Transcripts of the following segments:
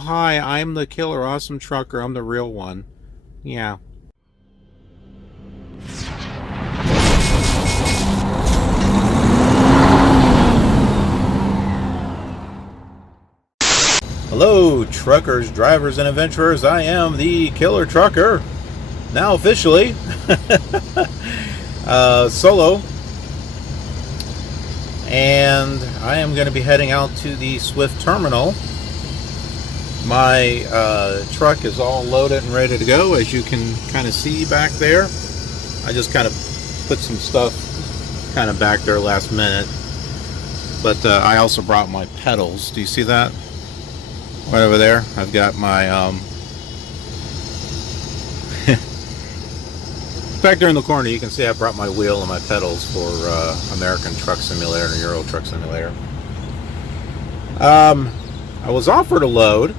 hi, I'm the killer awesome trucker. I'm the real one. Yeah. Hello, truckers, drivers, and adventurers. I am the killer trucker. Now officially. Solo. And I am going to be heading out to the Swift terminal. My truck is all loaded and ready to go, as you can kind of see back there. I just kind of put some stuff kind of back there last minute. But I also brought my pedals. Do you see that? Right over there. I've got my back there in the corner, you can see I brought my wheel and my pedals for American Truck Simulator and Euro Truck Simulator. I was offered a load,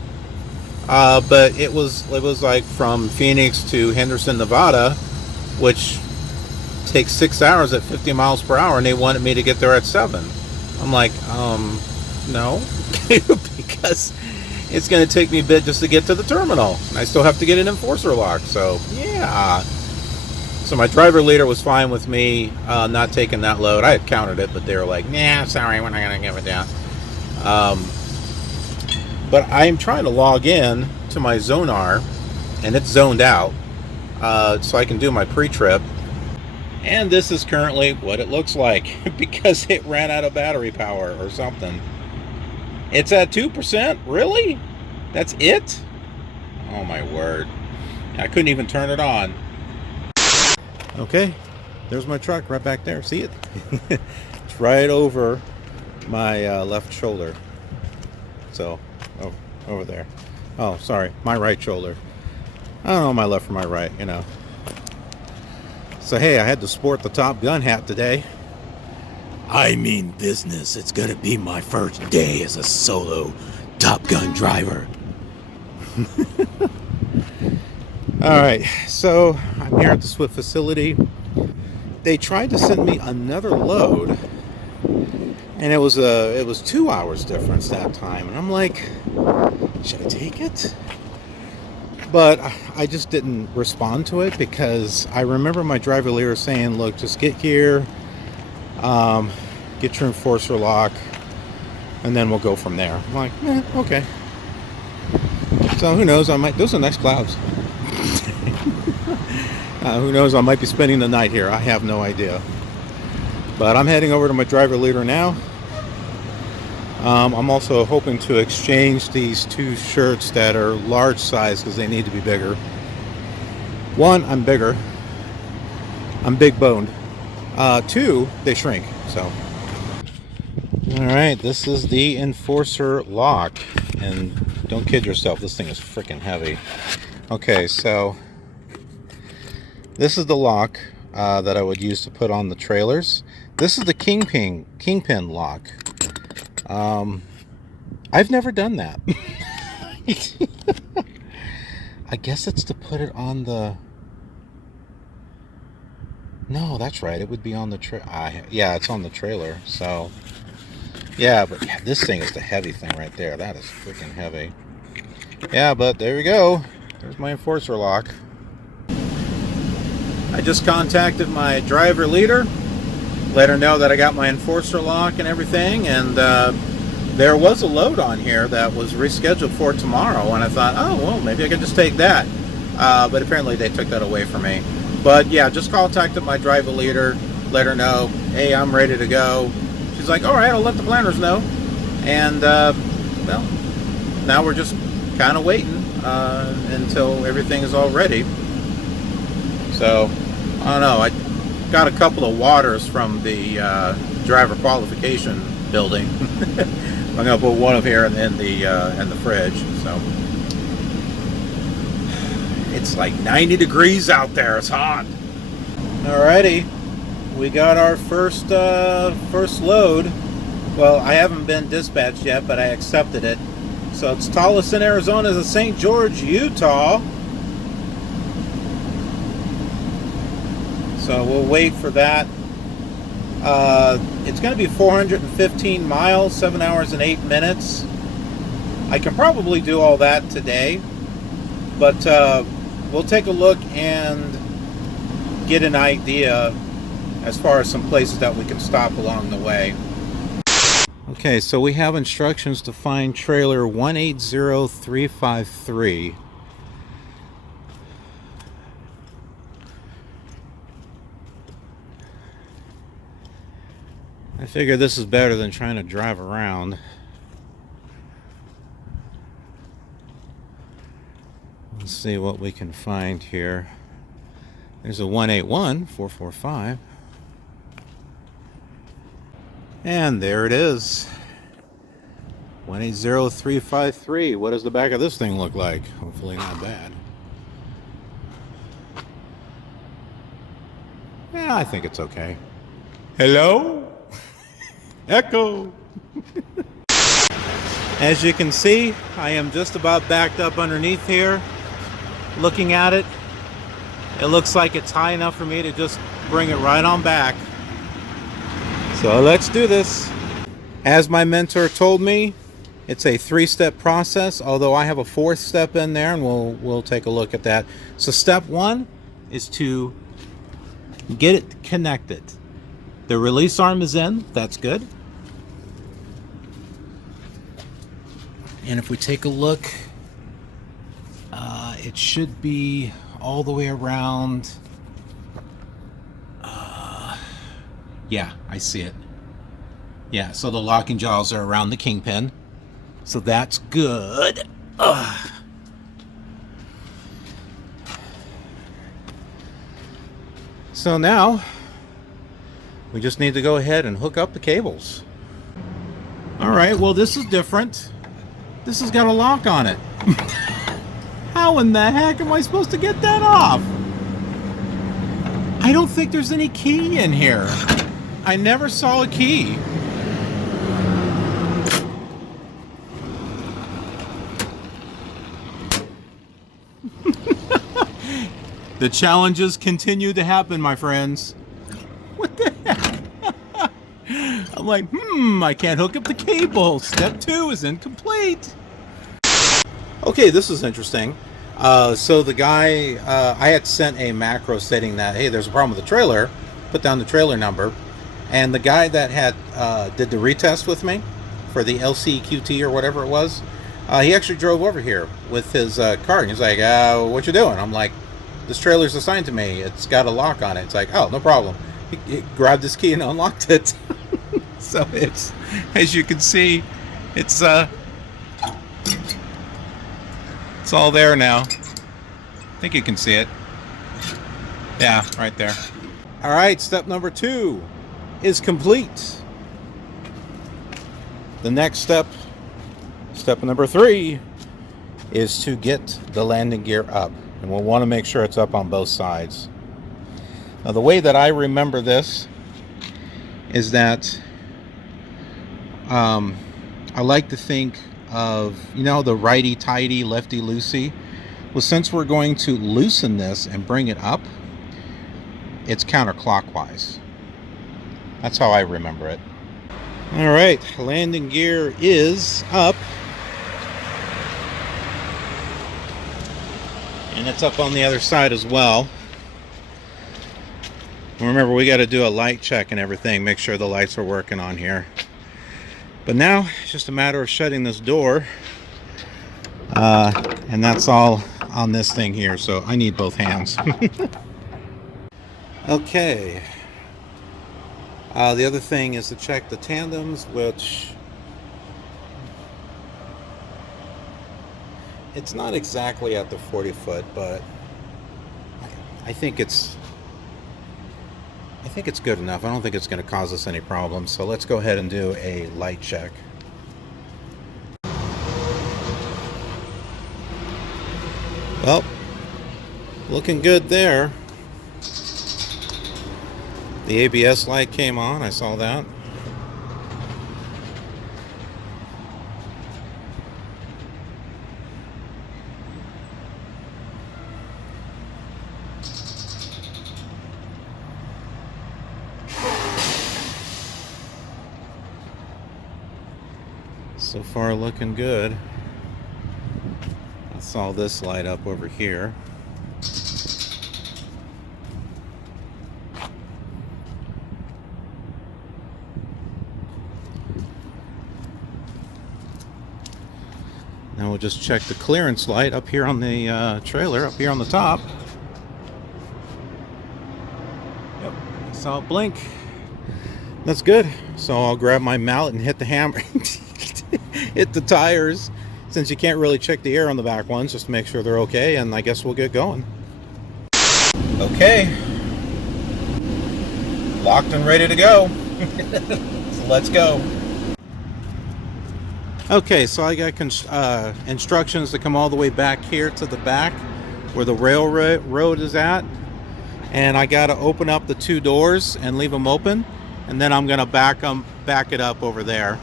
but it was like from Phoenix to Henderson, Nevada, which takes 6 hours at 50 miles per hour, and they wanted me to get there at 7. I'm like, no, because it's going to take me a bit just to get to the terminal, and I still have to get an enforcer lock. So yeah. So my driver leader was fine with me not taking that load. I had counted it, but they were like, nah, sorry, we're not going to give it down. But I'm trying to log in to my Zonar, and it's zoned out, so I can do my pre-trip. And this is currently what it looks like, because it ran out of battery power or something. It's at 2%? Really? That's it? Oh my word. I couldn't even turn it on. Okay, there's my truck right back there. See it? It's right over my left shoulder. So, oh, over there. Oh, sorry, my right shoulder. I don't know my left or my right, you know. So hey, I had to sport the Top Gun hat today. I mean business. It's gonna be my first day as a solo Top Gun driver. Alright, so I'm here at the Swift facility. They tried to send me another load, and it was 2 hours difference that time, and I'm like, should I take it? But I just didn't respond to it, because I remember my driver leader saying, look, just get here, get your enforcer lock, and then we'll go from there. I'm like, okay. So who knows, those are nice clouds. Who knows, I might be spending the night here. I have no idea. But I'm heading over to my driver leader now. I'm also hoping to exchange these 2 shirts that are large size, because they need to be bigger. One, I'm bigger. I'm big boned. 2, they shrink. So, alright, this is the enforcer lock. And don't kid yourself, this thing is freaking heavy. Okay, so this is the lock that I would use to put on the trailers. This is the Kingpin lock. I've never done that. I guess it's to put it on the... No, that's right. It would be on the yeah, it's on the trailer. So, yeah, but yeah, this thing is the heavy thing right there. That is freaking heavy. Yeah, but there we go. There's my enforcer lock. I just contacted my driver leader, let her know that I got my enforcer lock and everything, and there was a load on here that was rescheduled for tomorrow, and I thought, oh, well, maybe I can just take that. But apparently they took that away from me. But yeah, just contacted my driver leader, let her know, hey, I'm ready to go. She's like, all right, I'll let the planners know. And, well, now we're just kind of waiting until everything is all ready. So, I don't know, I got a couple of waters from the driver qualification building. I'm going to put one of here in the fridge. So, it's like 90 degrees out there. It's hot. Alrighty, we got our first load. Well, I haven't been dispatched yet, but I accepted it. So it's Tolleson, Arizona to St. George, Utah. So we'll wait for that. It's going to be 415 miles, 7 hours and 8 minutes. I can probably do all that today, but we'll take a look and get an idea as far as some places that we can stop along the way. Okay, so we have instructions to find trailer 180353. I figure this is better than trying to drive around. Let's see what we can find here. There's a 181445. And there it is. 180353. What does the back of this thing look like? Hopefully not bad. Yeah, I think it's okay. Hello? Echo! As you can see, I am just about backed up underneath here. Looking at it, it looks like it's high enough for me to just bring it right on back. So let's do this. As my mentor told me, it's a 3-step process, although I have a 4th step in there, and we'll take a look at that. So step 1 is to get it connected. The release arm is in, that's good. And if we take a look, it should be all the way around. Yeah, I see it. Yeah, so the locking jaws are around the kingpin. So that's good. So now, we just need to go ahead and hook up the cables. Alright, well this is different. This has got a lock on it. How in the heck am I supposed to get that off? I don't think there's any key in here. I never saw a key. The challenges continue to happen, my friends. What the heck? I'm like, I can't hook up the cable. Step 2 is incomplete. Okay, this is interesting. So the guy, I had sent a macro stating that, hey, there's a problem with the trailer. Put down the trailer number. And the guy that had did the retest with me for the LCQT or whatever it was, he actually drove over here with his car. And he's like, what you doing? I'm like, this trailer's assigned to me. It's got a lock on it. It's like, oh, no problem. He grabbed his key and unlocked it. So it's, as you can see, it's all there now. I think you can see it. Yeah, right there. All right, step number 2 is complete. The next step, step number 3, is to get the landing gear up. And we'll want to make sure it's up on both sides. Now the way that I remember this is that I like to think of, you know, the righty-tighty, lefty-loosey. Well, since we're going to loosen this and bring it up, it's counterclockwise. That's how I remember it. All right, landing gear is up. And it's up on the other side as well. Remember, we got to do a light check and everything, make sure the lights are working on here. But now it's just a matter of shutting this door, and that's all on this thing here, so I need both hands. Okay, the other thing is to check the tandems, which it's not exactly at the 40 foot, but I think it's good enough. I don't think it's going to cause us any problems. So let's go ahead and do a light check. Well, looking good there. The ABS light came on. I saw that. So far looking good. Saw this light up over here. Now we'll just check the clearance light up here on the trailer, up here on the top. Yep, saw it blink. That's good. So I'll grab my mallet and hit the hammer, hit the tires, since you can't really check the air on the back ones, just to make sure they're okay, and I guess we'll get going. Okay. Locked and ready to go. So let's go. Okay, so I got instructions to come all the way back here to the back where the railroad is at. And I got to open up the two doors and leave them open. And then I'm going to back it up over there.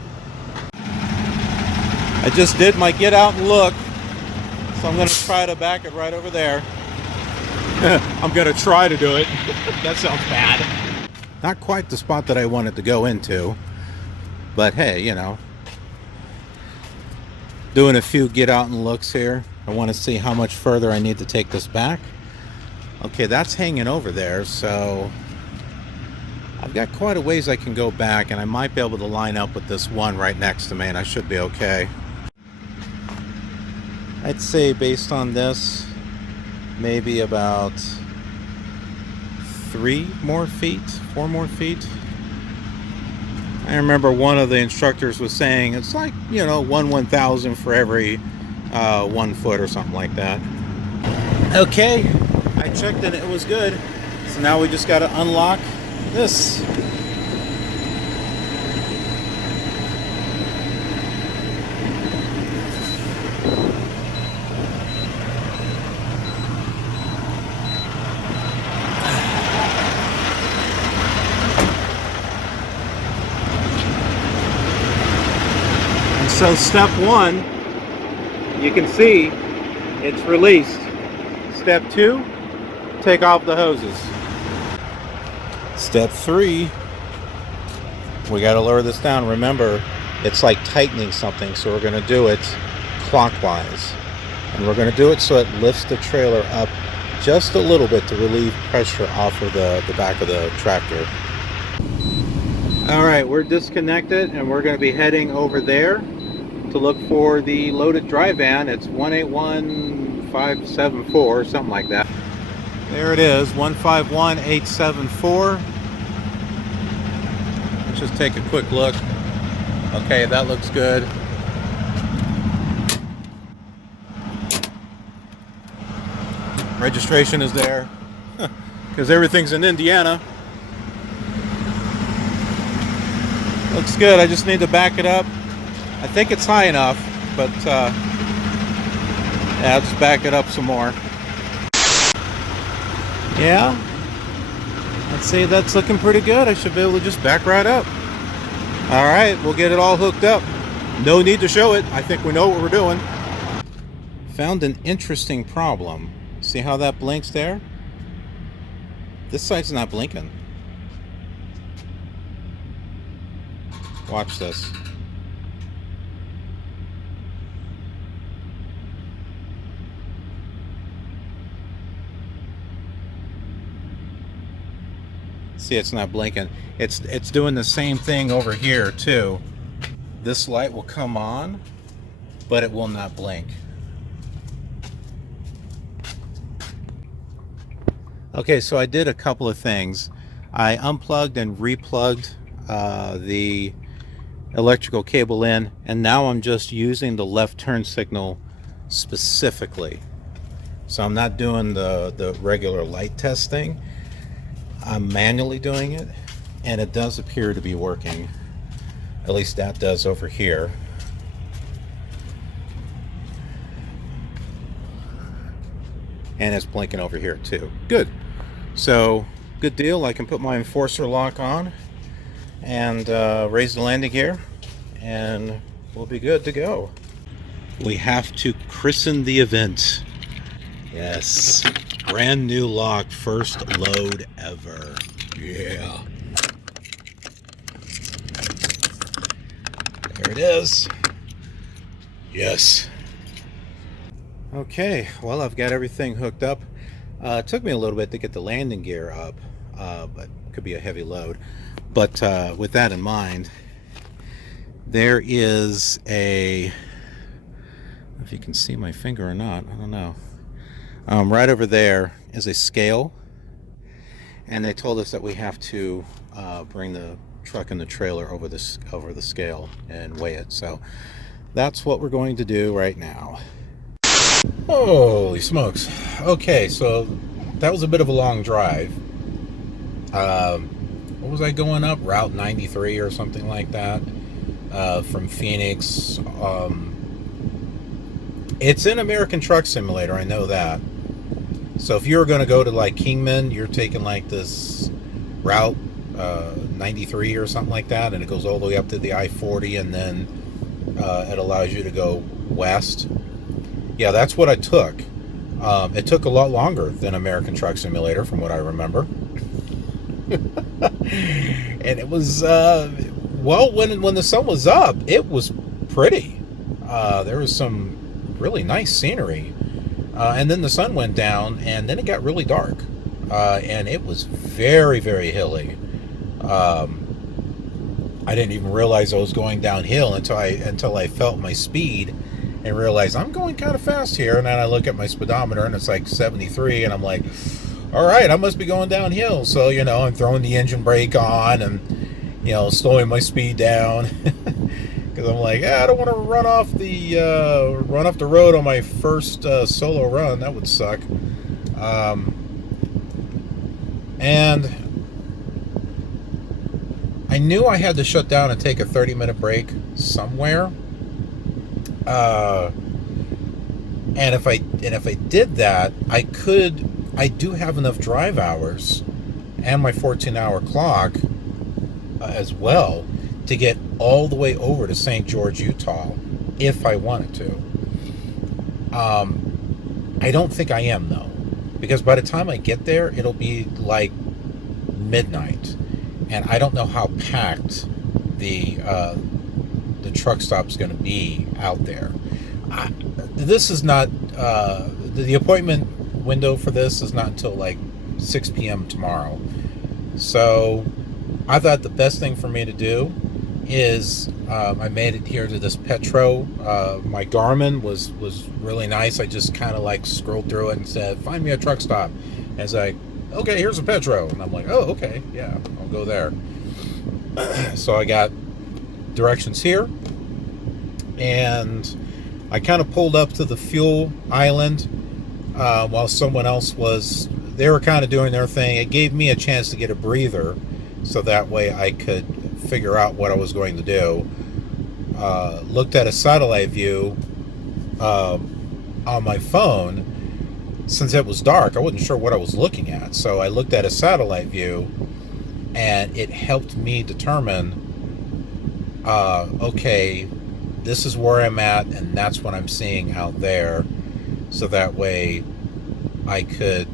I just did my get out and look. So I'm going to try to back it right over there. I'm going to try to do it. That sounds bad. Not quite the spot that I wanted to go into. But hey, you know. Doing a few get out and looks here. I want to see how much further I need to take this back. Okay, that's hanging over there, so I've got quite a ways I can go back, and I might be able to line up with this one right next to me, and I should be okay. I'd say based on this, maybe about 4 more feet. I remember one of the instructors was saying it's like, you know, 1/1000 for every 1 foot or something like that. Okay, I checked and it was good. So now we just got to unlock this. So step 1, you can see it's released. Step 2, take off the hoses. Step 3, we got to lower this down. Remember, it's like tightening something, so we're going to do it clockwise. And we're going to do it so it lifts the trailer up just a little bit to relieve pressure off of the back of the tractor. All right, we're disconnected and we're going to be heading over there to look for the loaded dry van. It's 151574, something like that. There it is, 151874. Let's just take a quick look. Okay, that looks good. Registration is there, because everything's in Indiana. Looks good. I just need to back it up. I think it's high enough, but yeah, let's back it up some more. Yeah, let's see, that's looking pretty good. I should be able to just back right up. All right, we'll get it all hooked up. No need to show it. I think we know what we're doing. Found an interesting problem. See how that blinks there? This side's not blinking. Watch this. See, it's not blinking. It's doing the same thing over here too. This light will come on, but it will not blink. Okay, so I did a couple of things. I unplugged and replugged the electrical cable in, and now I'm just using the left turn signal specifically. So I'm not doing the regular light test thing. I'm manually doing it, and it does appear to be working. At least that does over here. And it's blinking over here too. Good. So, good deal. I can put my enforcer lock on and raise the landing gear, and we'll be good to go. We have to christen the event. Yes. Brand new lock, first load ever. Yeah. There it is. Yes. Okay, well, I've got everything hooked up. It took me a little bit to get the landing gear up, but it could be a heavy load. But with that in mind, there is a, if you can see my finger or not, I don't know. Right over there is a scale, and they told us that we have to bring the truck and the trailer over the scale and weigh it. So that's what we're going to do right now. Holy smokes. Okay, so that was a bit of a long drive. What was I going up? Route 93 or something like that, from Phoenix. It's in American Truck Simulator, I know that. So if you're going to go to like Kingman, you're taking like this route 93 or something like that, and it goes all the way up to the I-40, and then it allows you to go west. Yeah, that's what I took. It took a lot longer than American Truck Simulator, from what I remember. And it was, well, when the sun was up, it was pretty. There was some really nice scenery. And then the sun went down, and then it got really dark. And it was very, very hilly. I didn't even realize I was going downhill until I felt my speed and realized I'm going kind of fast here. And then I look at my speedometer, and it's like 73, and I'm like, all right, I must be going downhill. So, I'm throwing the engine brake on and, slowing my speed down. Because I'm like, I don't want to run off the road on my first solo run. That would suck. And I knew I had to shut down and take a 30-minute break somewhere. And if I did that, I do have enough drive hours and my 14-hour clock as well to get all the way over to St. George, Utah, if I wanted to. I don't think I am, though, because by the time I get there, it'll be like midnight, and I don't know how packed the truck stop's going to be out there. This is not the appointment window for this is not until like 6 p.m. tomorrow. So I thought the best thing for me to do is I made it here to this Petro. My Garmin was really nice. I just kind of like scrolled through it and said, find me a truck stop. And it's like, okay, here's a Petro. And I'm like, oh, okay, yeah, I'll go there. So I got directions here, and I kind of pulled up to the fuel island while someone else they were kind of doing their thing. It gave me a chance to get a breather, so that way I could figure out what I was going to do. Looked at a satellite view on my phone. Since it was dark, I wasn't sure what I was looking at, so I looked at a satellite view, and it helped me determine, okay, this is where I'm at, and that's what I'm seeing out there, so that way I could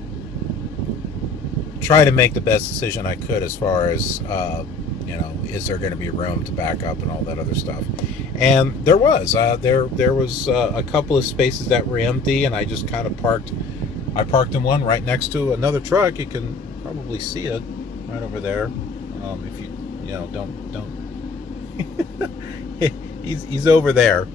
try to make the best decision I could as far as, is there going to be room to back up and all that other stuff. And there was. There was a couple of spaces that were empty, and I just kind of parked. I parked in one right next to another truck. You can probably see it right over there. If you don't. He's over there.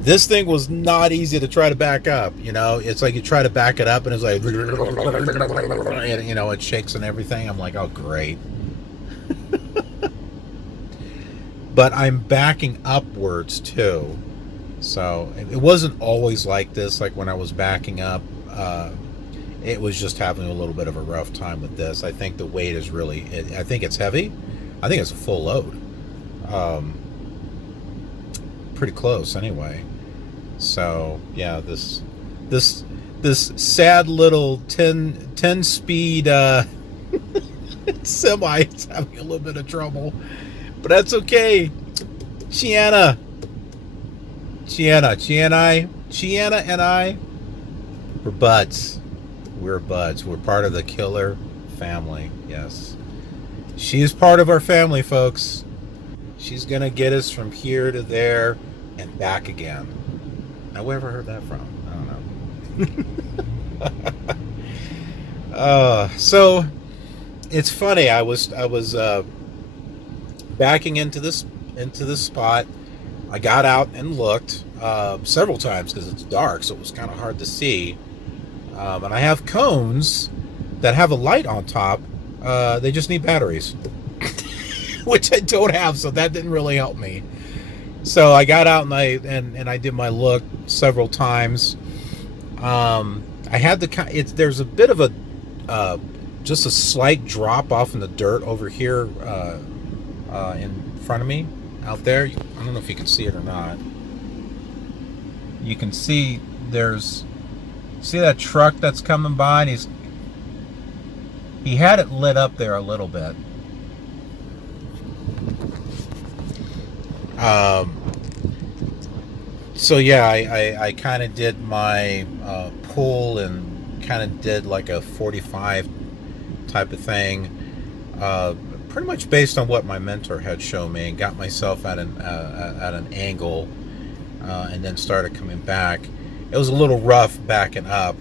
This thing was not easy to try to back up. It's like you try to back it up, and it's like, it shakes and everything. I'm like, oh, great. But I'm backing upwards too. So it wasn't always like this. Like when I was backing up, it was just having a little bit of a rough time with this. I think the weight is really, I think it's heavy. I think it's a full load. Pretty close anyway. So yeah, this sad little 10 speed semi is having a little bit of trouble, but that's okay. Chiana and I, we're buds. We're buds. We're part of the KILR family. Yes, she is part of our family, folks. She's gonna get us from here to there and back again. Now, where have I heard that from? I don't know. So it's funny. I was backing into this spot. I got out and looked several times because it's dark, so it was kind of hard to see. And I have cones that have a light on top. They just need batteries, which I don't have, so that didn't really help me. So I got out and I did my look several times. I had there's a bit of a just a slight drop off in the dirt over here in front of me out there. I don't know if you can see it or not. You can see see that truck that's coming by, and he had it lit up there a little bit. So yeah, I kind of did my pull and kind of did like a 45 type of thing, pretty much based on what my mentor had shown me, and got myself at an angle, and then started coming back. It was a little rough backing up,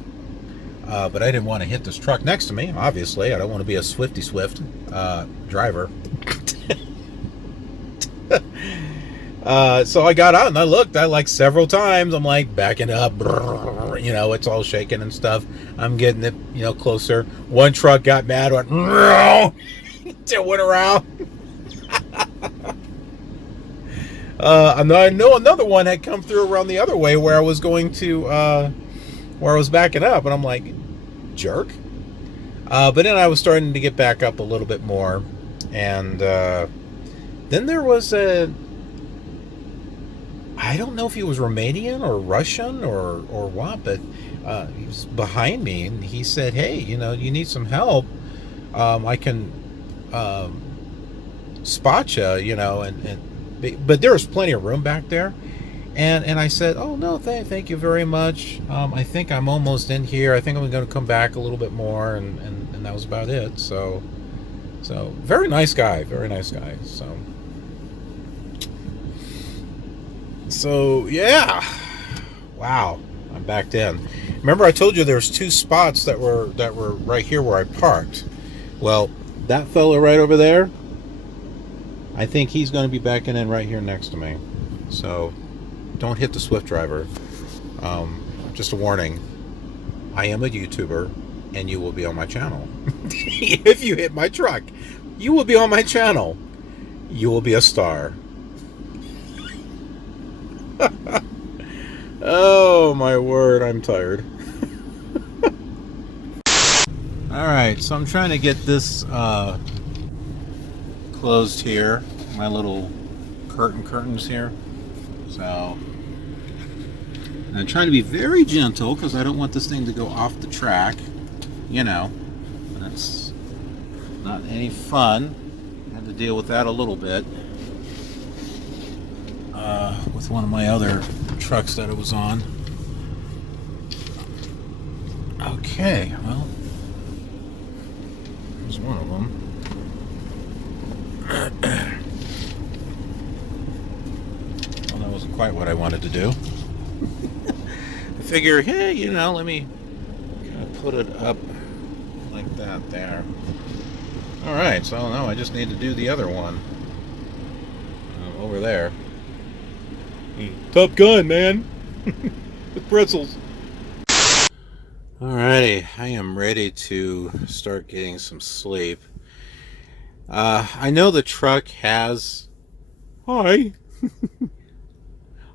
but I didn't want to hit this truck next to me. Obviously, I don't want to be a Swifty Swift driver. So I got out and I looked. I like several times. I'm like backing up, you know, it's all shaking and stuff. I'm getting it, you know, closer. One truck got mad, went around. And I know another one had come through around the other way where I was going to, where I was backing up, and I'm like, jerk. But then I was starting to get back up a little bit more, and then there was I don't know if he was Romanian or Russian or what, but he was behind me, and he said, hey, you know, you need some help. I can spot you, you know, but there was plenty of room back there. And I said, oh, no, thank you very much. I think I'm almost in here. I think I'm going to come back a little bit more, and that was about it. So very nice guy, very nice guy. So yeah, wow, I'm backed in. Remember I told you there's two spots that were right here where I parked. Well, that fella right over there, I think he's going to be backing in right here next to me. So don't hit the Swift driver. Just a warning, I am a YouTuber and you will be on my channel. If you hit my truck, you will be on my channel. You will be a star. Oh my word, I'm tired. Alright, so I'm trying to get this closed here, my little curtains here. So I'm trying to be very gentle because I don't want this thing to go off the track, you know. That's not any fun. I had to deal with that a little bit with one of my other trucks that it was on. Okay, well, there's one of them. Well, that wasn't quite what I wanted to do. I figure, hey, you know, let me kind of put it up like that there. Alright, so now I just need to do the other one over there. Top Gun, man. With pretzels. Alrighty, I am ready to start getting some sleep. I know the truck has... Hi.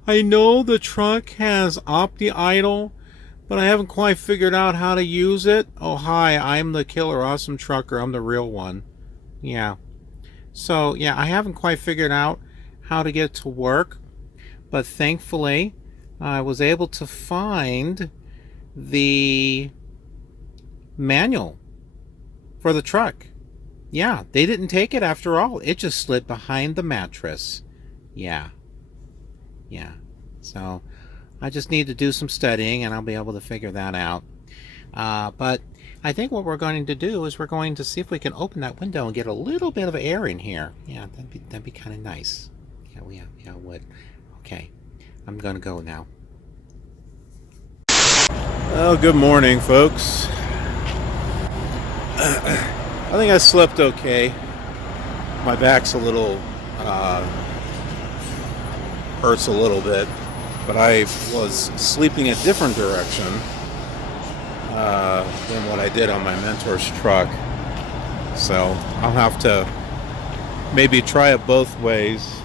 I know the truck has Opti-Idle, but I haven't quite figured out how to use it. Oh, hi, I'm the Killer Awesome Trucker. I'm the real one. Yeah. So, yeah, I haven't quite figured out how to get to work, but thankfully, I was able to find the manual for the truck. Yeah, they didn't take it after all. It just slid behind the mattress. Yeah. So I just need to do some studying and I'll be able to figure that out. But I think what we're going to do is we're going to see if we can open that window and get a little bit of air in here. Yeah, that'd be kind of nice. Yeah, it would. Okay. I'm gonna go now. Oh, good morning, folks. I think I slept okay. My back's a little hurts a little bit, but I was sleeping a different direction than what I did on my mentor's truck. So I'll have to maybe try it both ways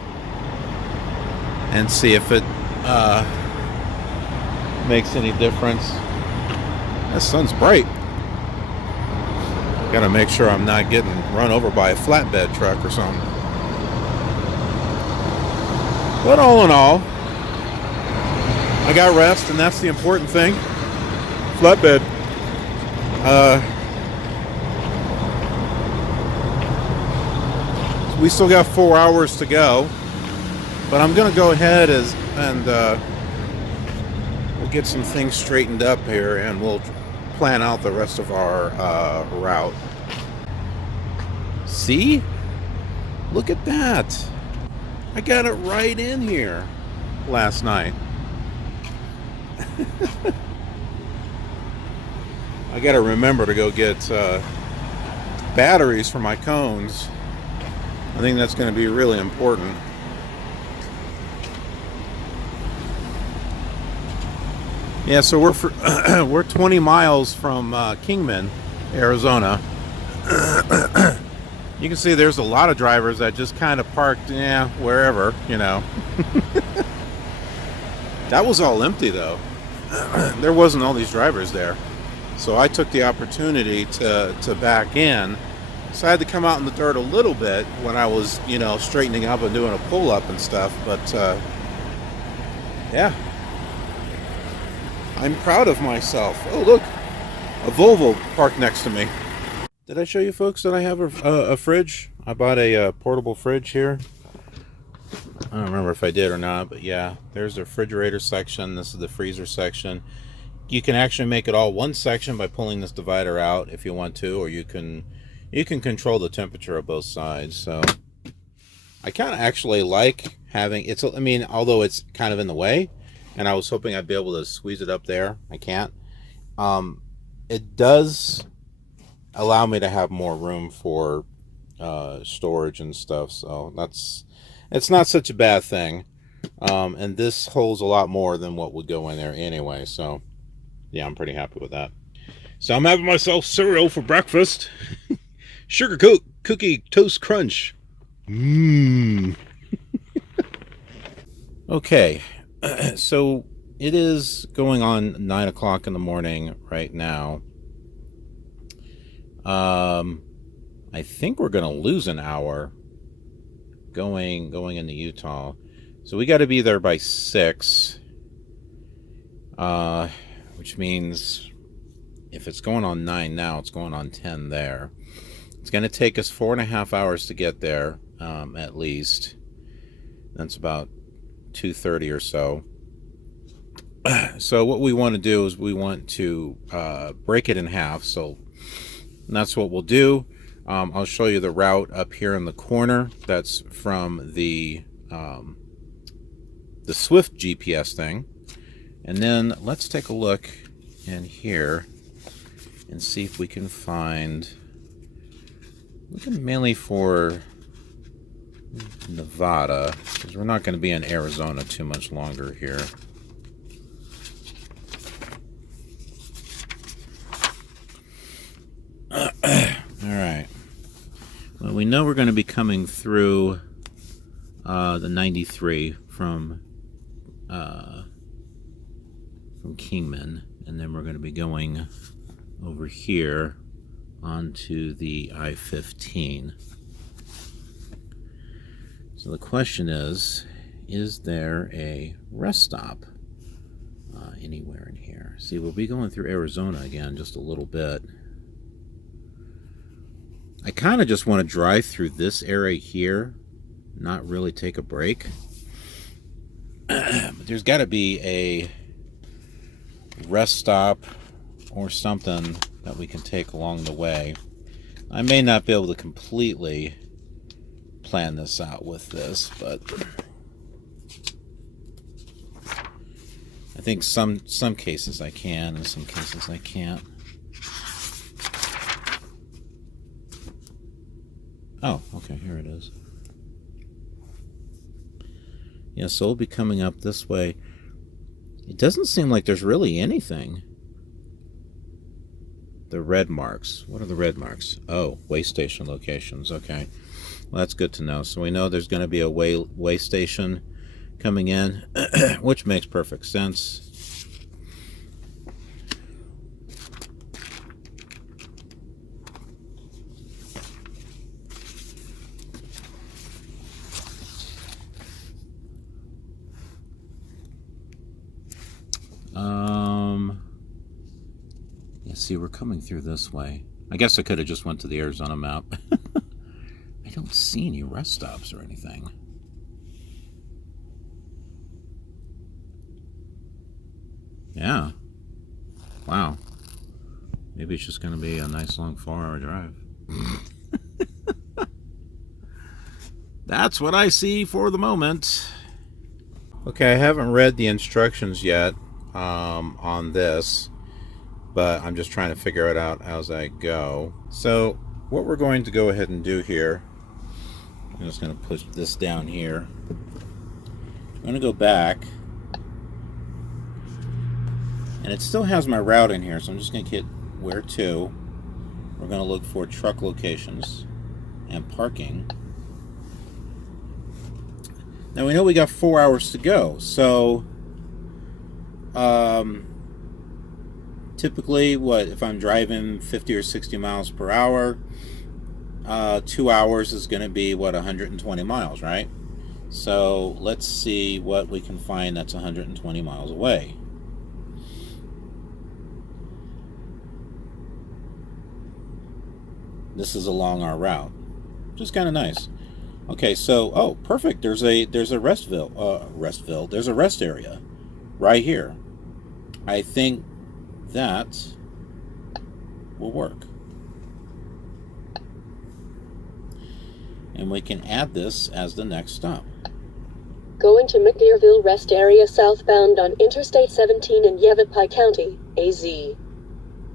and see if it makes any difference. The sun's bright. Gotta make sure I'm not getting run over by a flatbed truck or something. But all in all, I got rest, and that's the important thing. Flatbed. We still got 4 hours to go, but I'm gonna go ahead and we'll get some things straightened up here, and we'll plan out the rest of our route. See? Look at that. I got it right in here last night. I got to remember to go get batteries for my cones. I think that's going to be really important. Yeah, so we're 20 miles from Kingman, Arizona. You can see there's a lot of drivers that just kind of parked, wherever, you know. That was all empty, though. There wasn't all these drivers there. So I took the opportunity to back in. So I had to come out in the dirt a little bit when I was, straightening up and doing a pull-up and stuff. But, yeah. I'm proud of myself. Oh, look. A Volvo parked next to me. Did I show you folks that I have a fridge? I bought a portable fridge here. I don't remember if I did or not, but yeah, there's the refrigerator section. This is the freezer section. You can actually make it all one section by pulling this divider out if you want to, or you can control the temperature of both sides. So I kind of actually like having it's. I mean, although it's kind of in the way, and I was hoping I'd be able to squeeze it up there. I can't. It does allow me to have more room for storage and stuff, so it's not such a bad thing. And this holds a lot more than what would go in there anyway, so yeah, I'm pretty happy with that. So I'm having myself cereal for breakfast. Sugar cookie toast crunch. Okay, so it is going on 9 o'clock in the morning right now. I think we're gonna lose an hour going into Utah, so we got to be there by 6, which means if it's going on 9 now, it's going on 10 there. It's going to take us 4.5 hours to get there, at least. That's about 2:30 or so. So what we want to do is we want to break it in half. So that's what we'll do. I'll show you the route up here in the corner. That's from the Swift GPS thing. And then let's take a look in here and see if we can find, looking mainly for Nevada, because we're not going to be in Arizona too much longer here. Alright. Well, we know we're going to be coming through the 93 from Kingman, and then we're going to be going over here onto the I-15. So the question is there a rest stop anywhere in here? See, we'll be going through Arizona again just a little bit. I kind of just want to drive through this area here, not really take a break. But there's got to be a rest stop or something that we can take along the way. I may not be able to completely plan this out with this, but I think some cases I can, and some cases I can't. Oh, okay, here it is. Yeah, so we'll be coming up this way. It doesn't seem like there's really anything. The red marks. What are the red marks? Oh, way station locations. Okay. Well, that's good to know. So we know there's going to be a way station coming in, which makes perfect sense. Yeah, see, we're coming through this way. I guess I could have just went to the Arizona map. I don't see any rest stops or anything. Yeah. Wow. Maybe it's just going to be a nice long 4-hour drive. That's what I see for the moment. Okay, I haven't read the instructions yet on this, but I'm just trying to figure it out as I go. So what we're going to go ahead and do here, I'm just going to push this down here. I'm going to go back, and it still has my route in here, so I'm just going to hit where to. We're going to look for truck locations and parking. Now we know we got 4 hours to go, so typically, if I'm driving 50 or 60 miles per hour, 2 hours is going to be 120 miles, right? So let's see what we can find that's 120 miles away. This is along our route, which is kind of nice. Okay, so oh, perfect. There's a There's a rest area right here. I think that will work. And we can add this as the next stop. Going to McLeodville Rest Area southbound on Interstate 17 in Yavapai County, AZ.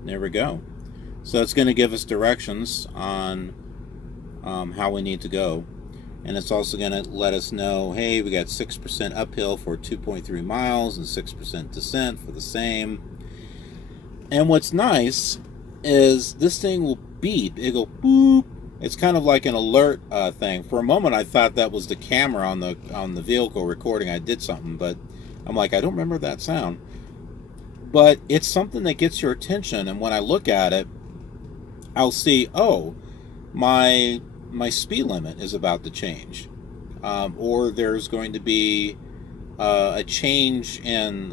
There we go. So it's going to give us directions on how we need to go. And it's also going to let us know, hey, we got 6% uphill for 2.3 miles and 6% descent for the same. And what's nice is this thing will beep. It'll go boop. It's kind of like an alert thing. For a moment, I thought that was the camera on the vehicle recording I did something, but I'm like, I don't remember that sound. But it's something that gets your attention, and when I look at it, I'll see, oh, my speed limit is about to change, or there's going to be a change in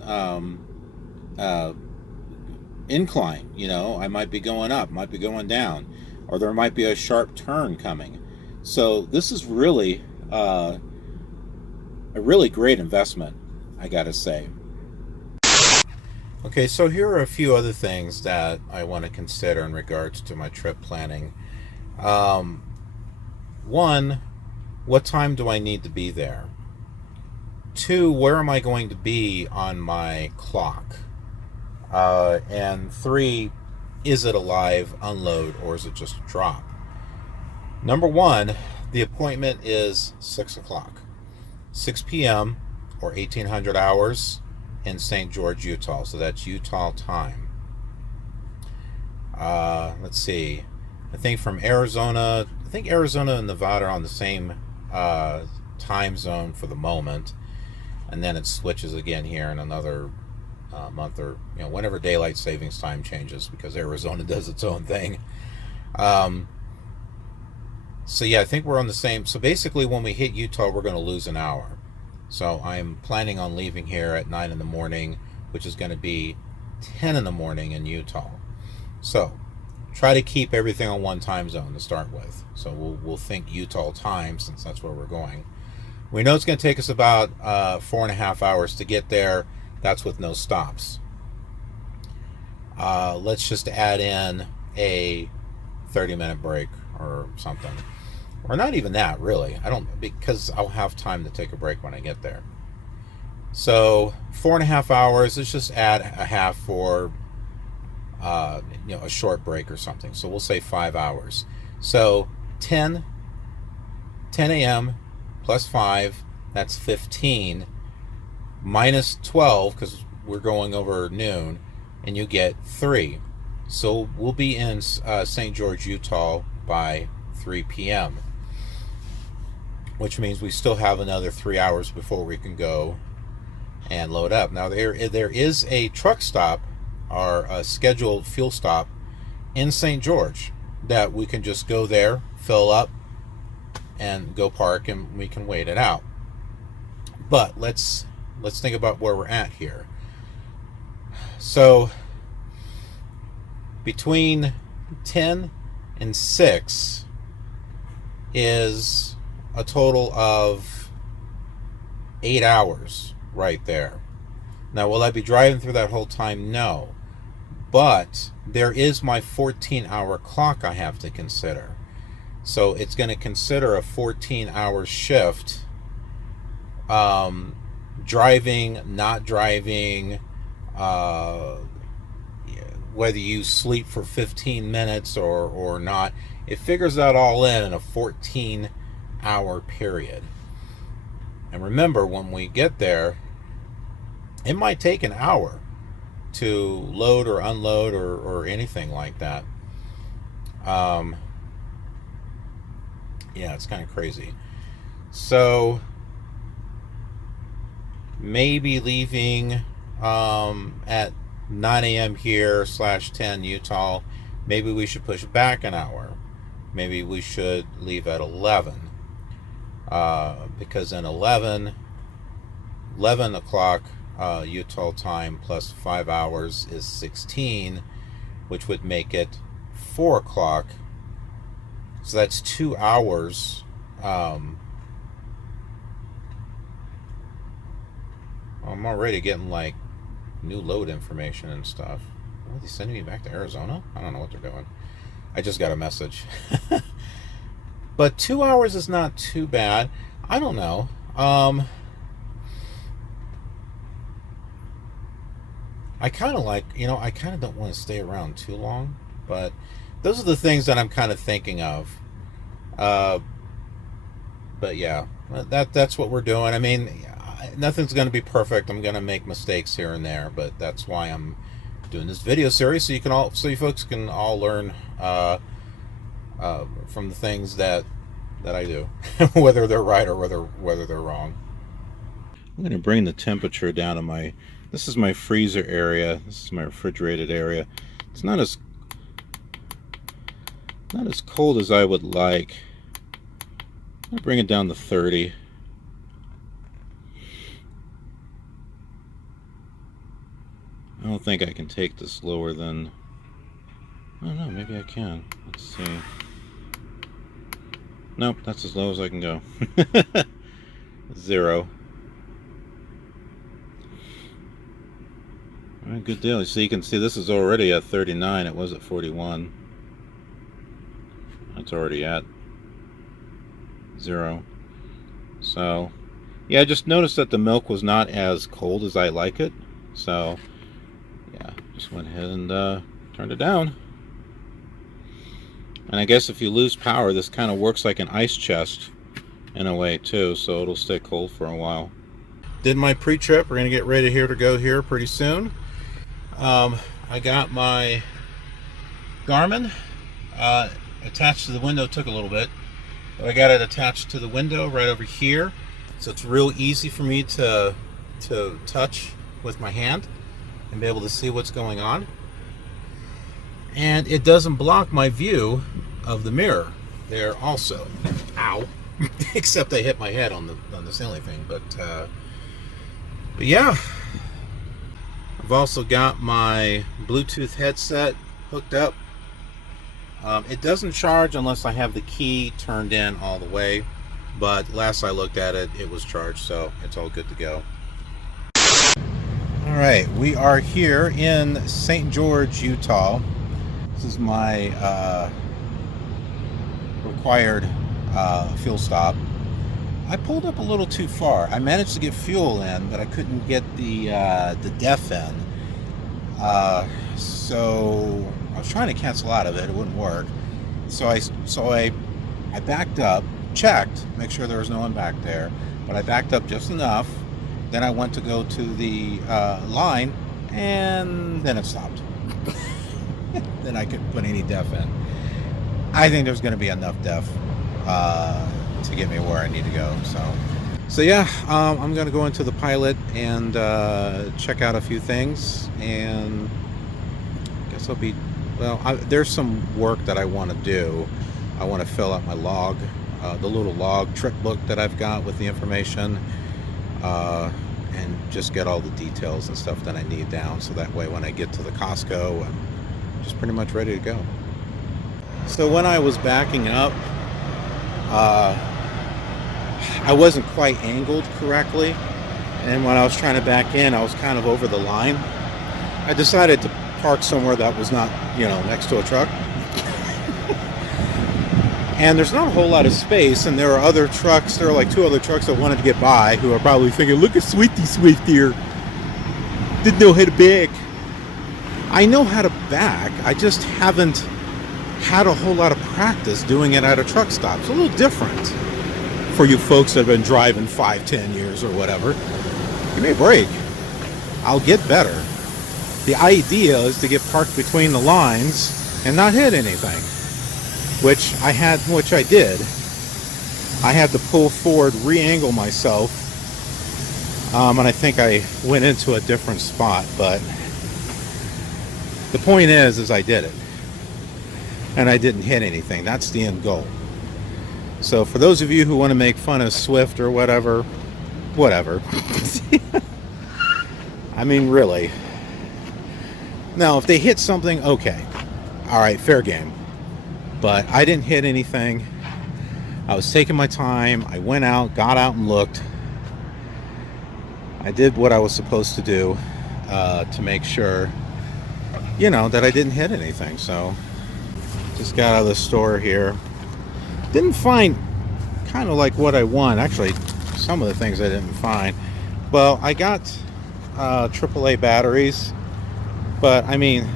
incline. You know, I might be going up, might be going down, or there might be a sharp turn coming. So this is really a really great investment, I gotta say. Okay, so here are a few other things that I want to consider in regards to my trip planning. One, what time do I need to be there? Two, where am I going to be on my clock? And three, is it a live unload or is it just a drop? Number one, the appointment is 6 o'clock. 6 p.m. or 1800 hours in St. George, Utah. So that's Utah time. Let's see. I think Arizona and Nevada are on the same time zone for the moment, and then it switches again here in another month, or whenever daylight savings time changes, because Arizona does its own thing. So yeah, I think we're on the same. So basically, when we hit Utah, we're going to lose an hour. So I'm planning on leaving here at 9 in the morning, which is going to be 10 in the morning in Utah. So try to keep everything on one time zone to start with. So we'll think Utah time, since that's where we're going. We know it's going to take us about 4.5 hours to get there. That's with no stops. Let's just add in a 30-minute break or something. Or not even that, really. Because I'll have time to take a break when I get there. So 4.5 hours. Let's just add a half for a short break or something. So we'll say 5 hours. So 10 a.m. plus 5, that's 15, minus 12 because we're going over noon, and you get 3. So we'll be in St. George, Utah by 3 p.m., which means we still have another 3 hours before we can go and load up. Now there is a truck stop, or a scheduled fuel stop in St. George, that we can just go there, fill up, and go park, and we can wait it out. But let's think about where we're at here. So between 10 and 6 is a total of 8 hours right there. Now, will I be driving through that whole time? No. But there is my 14-hour clock I have to consider. So it's going to consider a 14-hour shift. Driving, not driving, whether you sleep for 15 minutes or not. It figures that all in a 14-hour period. And remember, when we get there, it might take an hour to load or unload or anything like that. Yeah, it's kind of crazy. So maybe leaving at 9 a.m. here /10 Utah. Maybe we should push back an hour. Maybe we should leave at 11, because then 11 o'clock Utah time plus 5 hours is 16, which would make it 4 o'clock. So that's 2 hours. I'm already getting like new load information and stuff. Are they sending me back to Arizona? I don't know what they're doing. I just got a message. But 2 hours is not too bad. I don't know. I kind of like, I kind of don't want to stay around too long, but those are the things that I'm kind of thinking of. But yeah, that's what we're doing. I mean, nothing's going to be perfect. I'm going to make mistakes here and there, but that's why I'm doing this video series, so you folks can all learn from the things that I do, whether they're right or whether they're wrong. I'm going to bring the temperature down to this is my freezer area. This is my refrigerated area. It's not as cold as I would like. I'm going to bring it down to 30. I don't think I can take this lower than, I don't know, maybe I can. Let's see. Nope, that's as low as I can go. 0. All right, good deal. So you can see this is already at 39. It was at 41. It's already at 0. So, yeah, I just noticed that the milk was not as cold as I like it. So, yeah, just went ahead and turned it down. And I guess if you lose power, this kind of works like an ice chest in a way too, so it'll stay cold for a while. Did my pre-trip. We're going to get ready here to go here pretty soon. I got my Garmin attached to the window. Took a little bit, but I got it attached to the window right over here, so it's real easy for me to touch with my hand and be able to see what's going on. And it doesn't block my view of the mirror there also. Ow. Except I hit my head on the ceiling thing. But yeah. I've also got my Bluetooth headset hooked up. It doesn't charge unless I have the key turned in all the way. But last I looked at it, it was charged, so it's all good to go. Alright, we are here in St. George, Utah. This is my required fuel stop. I pulled up a little too far. I managed to get fuel in, but I couldn't get the def in. So I was trying to cancel out of it. It wouldn't work. So I backed up, checked, make sure there was no one back there. But I backed up just enough. Then I went to go to the line, and then it stopped. Then I couldn't put any def in. I think there's going to be enough def to get me where I need to go. So yeah, I'm going to go into the pilot and check out a few things, and I guess I'll be, well, there's some work that I want to do. I want to fill out my log, the little log trip book that I've got with the information, and just get all the details and stuff that I need down, so that way when I get to the Costco, I'm just pretty much ready to go. So when I was backing up, I wasn't quite angled correctly, and when I was trying to back in, I was kind of over the line. I decided to park somewhere that was not, next to a truck. And there's not a whole lot of space, and there are other trucks, there are like 2 other trucks that wanted to get by, who are probably thinking, look at Sweetie Swift here. Didn't know how to back. I know how to back, I just haven't had a whole lot of practice doing it at a truck stop. It's a little different for you folks that have been driving 5-10 years or whatever. Give me a break. I'll get better. The idea is to get parked between the lines and not hit anything, which I did. I had to pull forward, re-angle myself, and I think I went into a different spot, but the point is I did it. And I didn't hit anything. That's the end goal. So for those of you who want to make fun of Swift or whatever. I mean, really. Now, if they hit something, okay. All right, fair game. But I didn't hit anything. I was taking my time. I went out, got out and looked. I did what I was supposed to do to make sure, that I didn't hit anything. So just got out of the store here. Didn't find kind of like what I want. Actually, some of the things I didn't find. Well, I got AAA batteries, but I mean,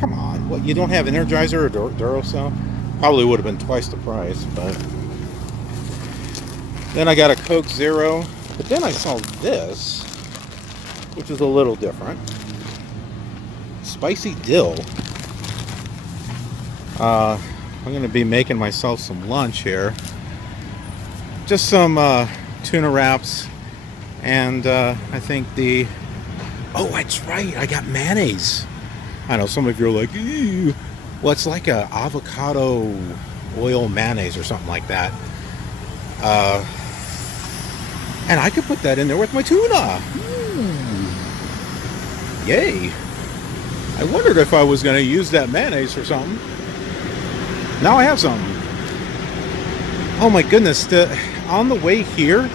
come on. What, you don't have Energizer or Duracell? Probably would have been twice the price, but then I got a Coke Zero, but then I saw this, which is a little different. Spicy dill. I'm going to be making myself some lunch here. Just some tuna wraps, and I think oh, that's right, I got mayonnaise. I know some of you are like, ew. Well, it's like a avocado oil mayonnaise or something like that. And I could put that in there with my tuna. Yay. I wondered if I was going to use that mayonnaise for something. Now I have some. Oh my goodness, on the way here,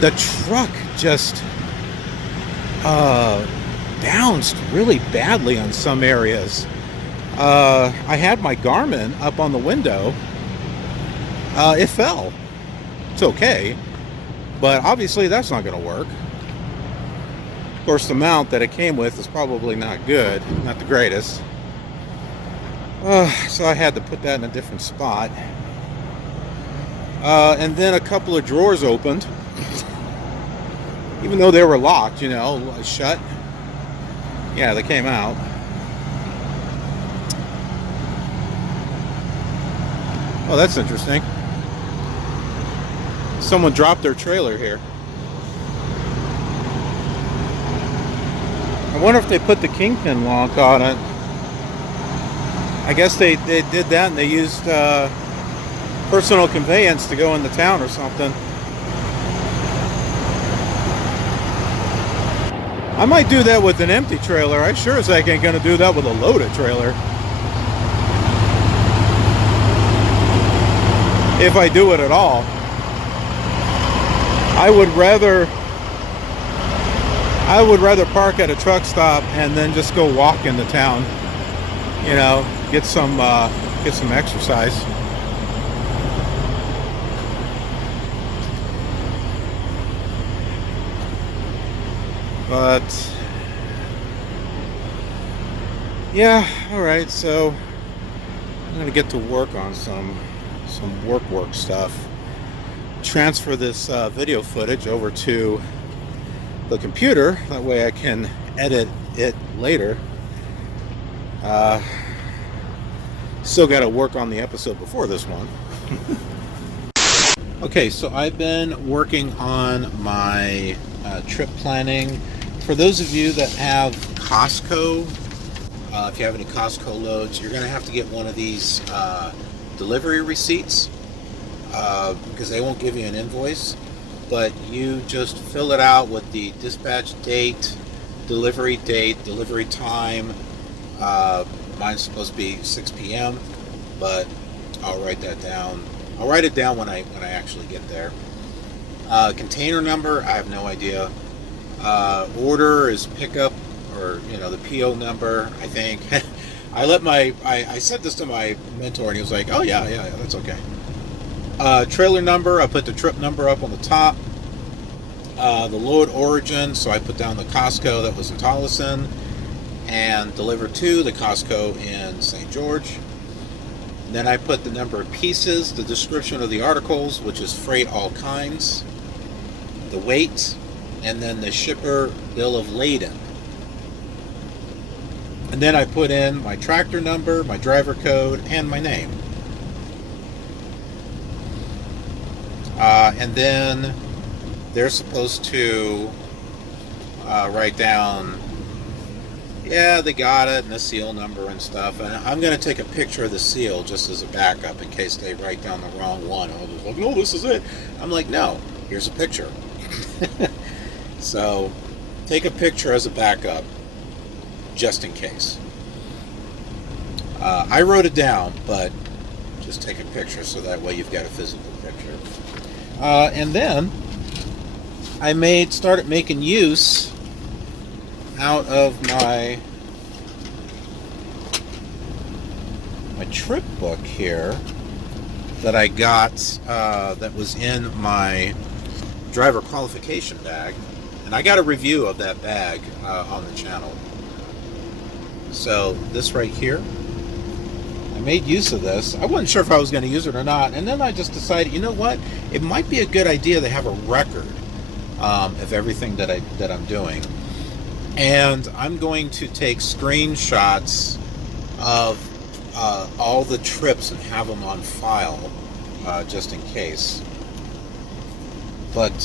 the truck just bounced really badly on some areas. I had my Garmin up on the window. It fell. It's okay, but obviously that's not going to work. Of course, the mount that it came with is probably not good, not the greatest. So I had to put that in a different spot. And then a couple of drawers opened, even though they were locked, shut. Yeah, they came out. Oh, that's interesting. Someone dropped their trailer here. I wonder if they put the Kingman lock on it. I guess they did that, and they used personal conveyance to go into town or something. I might do that with an empty trailer. I sure as heck ain't gonna do that with a loaded trailer. If I do it at all. I would rather park at a truck stop and then just go walk into town. Get some exercise. But yeah, all right. So I'm gonna get to work on some work stuff. Transfer this video footage over to the computer. That way I can edit it later. Still got to work on the episode before this one. Okay, so I've been working on my trip planning. For those of you that have Costco, if you have any Costco loads, you're going to have to get one of these delivery receipts because they won't give you an invoice, but you just fill it out with the dispatch date, delivery time. Mine's supposed to be 6 p.m., but I'll write that down. I'll write it down when I actually get there. Container number, I have no idea. Order is pickup, or the PO number, I think. I said this to my mentor, and he was like, "Oh yeah, that's okay." Trailer number, I put the trip number up on the top. The load origin, so I put down the Costco that was in Tolleson and delivered to the Costco in St. George. Then I put the number of pieces, the description of the articles, which is freight all kinds, the weight, and then the shipper bill of lading. And then I put in my tractor number, my driver code, and my name. And then they're supposed to write down, yeah, they got it, and the seal number and stuff. And I'm going to take a picture of the seal just as a backup in case they write down the wrong one. I'll be like, no, this is it. I'm like, no, here's a picture. So take a picture as a backup just in case. I wrote it down, but just take a picture so that way you've got a physical picture. And then I started making use out of my trip book here that I got that was in my driver qualification bag, and I got a review of that bag on the channel. So this right here, I made use of this. I wasn't sure if I was going to use it or not, and then I just decided, you know what, it might be a good idea to have a record of everything that I'm doing. And I'm going to take screenshots of all the trips and have them on file just in case. But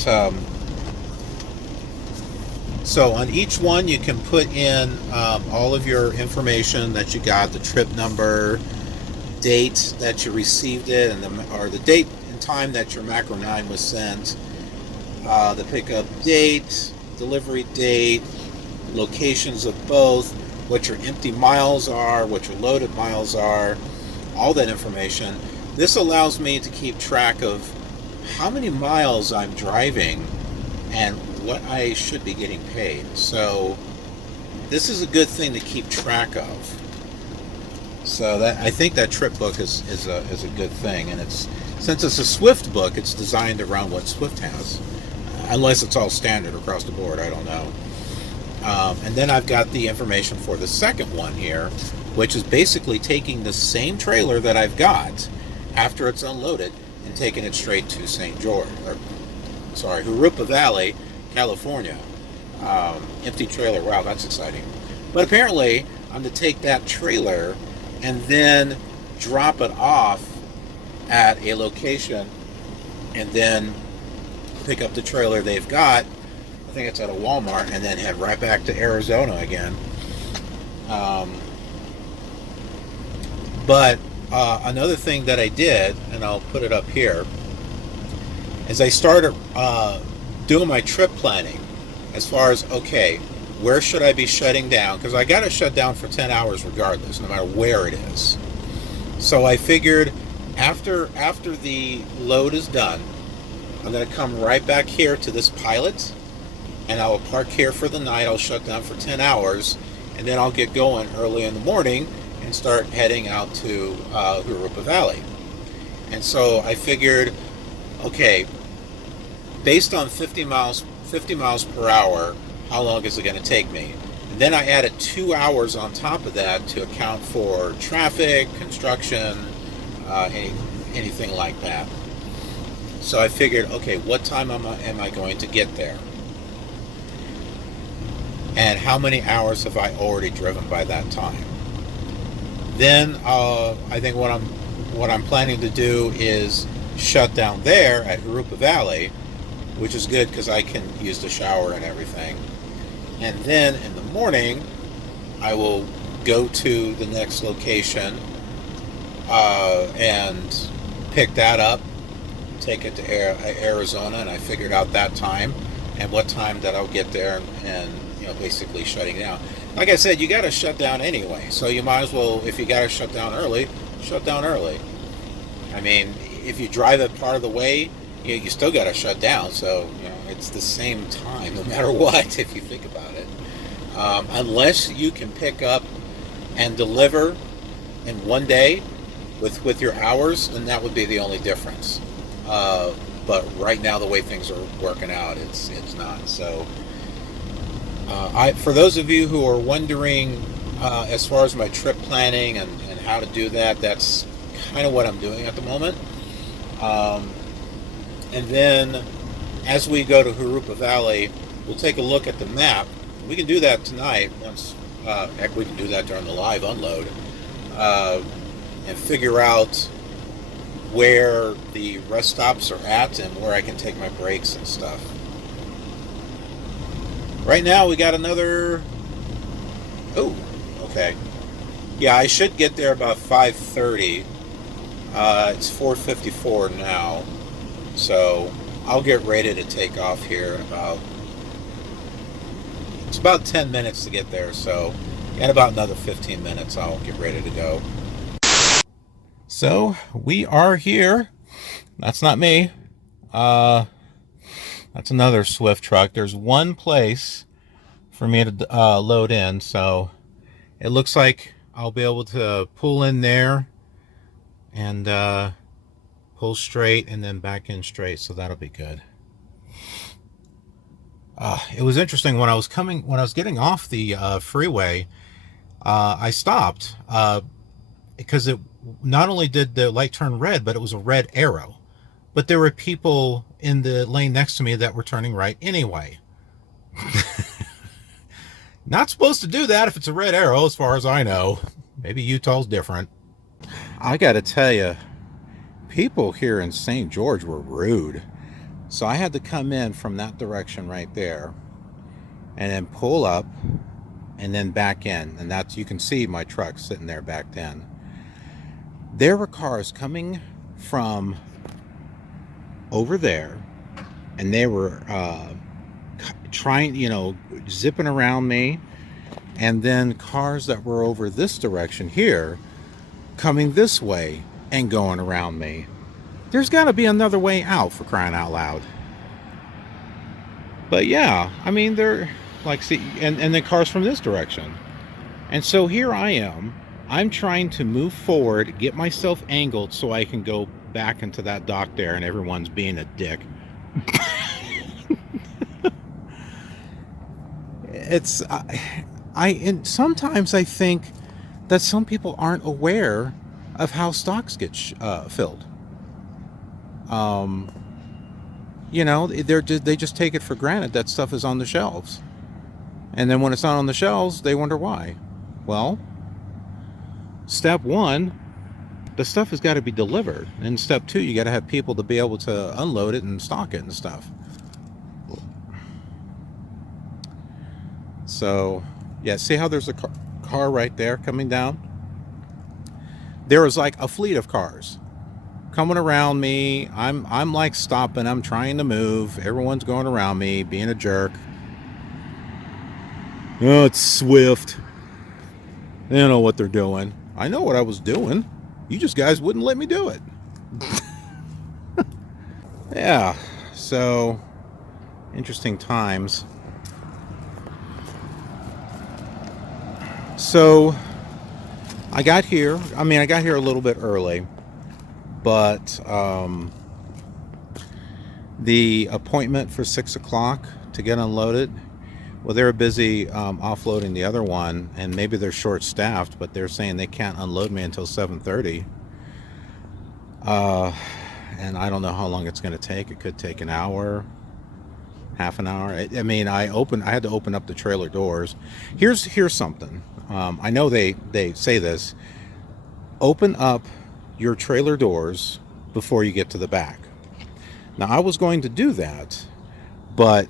so on each one you can put in all of your information that you got, the trip number, date that you received it, and or the date and time that your Macro 9 was sent, the pickup date, delivery date, locations of both, what your empty miles are, what your loaded miles are, all that information. This allows me to keep track of how many miles I'm driving and what I should be getting paid. So this is a good thing to keep track of. So that, I think that trip book is a good thing, and since it's a Swift book, it's designed around what Swift has, unless it's all standard across the board. I don't know. And then I've got the information for the second one here, which is basically taking the same trailer that I've got after it's unloaded and taking it straight to St. George, Jurupa Valley, California. Empty trailer. Wow, that's exciting. But apparently, I'm to take that trailer and then drop it off at a location and then pick up the trailer they've got. I think it's at a Walmart, and then head right back to Arizona again. But another thing that I did, and I'll put it up here, is I started doing my trip planning as far as, okay, where should I be shutting down? Because I got to shut down for 10 hours regardless, no matter where it is. So I figured after the load is done, I'm going to come right back here to this pilot, and I will park here for the night. I'll shut down for 10 hours, and then I'll get going early in the morning and start heading out to Jurupa Valley. And so I figured, okay, based on 50 miles per hour, how long is it going to take me? And then I added 2 hours on top of that to account for traffic, construction, anything like that. So I figured, okay, what time am I going to get there? And how many hours have I already driven by that time? Then I think what I'm planning to do is shut down there at Harupa Valley, which is good because I can use the shower and everything. And then in the morning, I will go to the next location and pick that up, take it to Arizona, and I figured out that time and what time that I'll get there, and basically shutting down. Like I said, you got to shut down anyway, so you might as well, if you got to shut down early, shut down early. I mean, if you drive it part of the way, you still got to shut down, so it's the same time no matter what, if you think about it. Unless you can pick up and deliver in one day with your hours, then that would be the only difference. But right now, the way things are working out, it's not. So for those of you who are wondering as far as my trip planning and how to do that, that's kind of what I'm doing at the moment. And then as we go to Harupa Valley, we'll take a look at the map. We can do that tonight. Heck, we can do that during the live unload, and figure out where the rest stops are at and where I can take my breaks and stuff. Right now we got another... Oh, okay. Yeah, I should get there about 5:30. It's 4:54 now, so I'll get ready to take off here in about... It's about 10 minutes to get there, so in about another 15 minutes I'll get ready to go. So we are here. That's not me. That's another Swift truck. There's one place for me to load in, so it looks like I'll be able to pull in there and pull straight and then back in straight, so that'll be good. It was interesting when I was getting off the freeway. I stopped because it not only did the light turn red, but it was a red arrow. But there were people in the lane next to me that were turning right anyway. Not supposed to do that if it's a red arrow, as far as I know. Maybe Utah's different. I gotta tell you, people here in St. George were rude. So I had to come in from that direction right there and then pull up and then back in. And that's, you can see my truck sitting there backed in. There were cars coming from over there, and they were trying, zipping around me. And then cars that were over this direction here coming this way and going around me. There's got to be another way out, for crying out loud. But yeah, I mean, they're like, see, and then cars from this direction. And so here I am. I'm trying to move forward, get myself angled so I can go back into that dock there, and everyone's being a dick. And sometimes I think that some people aren't aware of how stocks get filled. They just take it for granted that stuff is on the shelves. And then when it's not on the shelves, they wonder why. Well, step one, the stuff has got to be delivered. And step two, you got to have people to be able to unload it and stock it and stuff. So, yeah, see how there's a car right there coming down? There was like a fleet of cars coming around me. I'm like stopping. I'm trying to move. Everyone's going around me, being a jerk. Oh, it's Swift. They don't know what they're doing. I know what I was doing. You just guys wouldn't let me do it. Yeah, so interesting times. So I got here a little bit early, but the appointment for 6 o'clock to get unloaded Well, they were busy offloading the other one, and maybe they're short-staffed, but they're saying they can't unload me until 7:30. And I don't know how long it's going to take. It could take an hour, half an hour. I mean, I had to open up the trailer doors. Here's something. I know they say this. Open up your trailer doors before you get to the back. Now, I was going to do that, but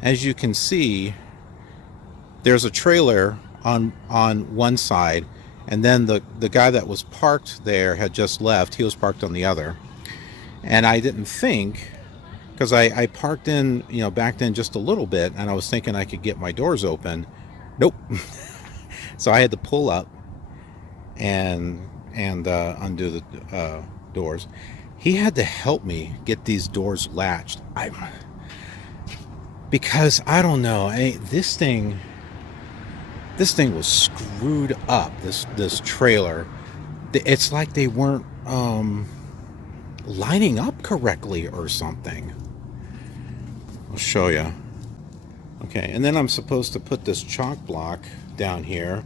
as you can see, there's a trailer on one side, and then the guy that was parked there had just left. He was parked on the other, and I didn't think, because I parked in, backed in just a little bit, and I was thinking I could get my doors open. Nope. So I had to pull up and undo the doors. He had to help me get these doors latched. Because I don't know, this thing was screwed up. This trailer, it's like they weren't lining up correctly or something. I'll show you. Okay, and then I'm supposed to put this chalk block down here.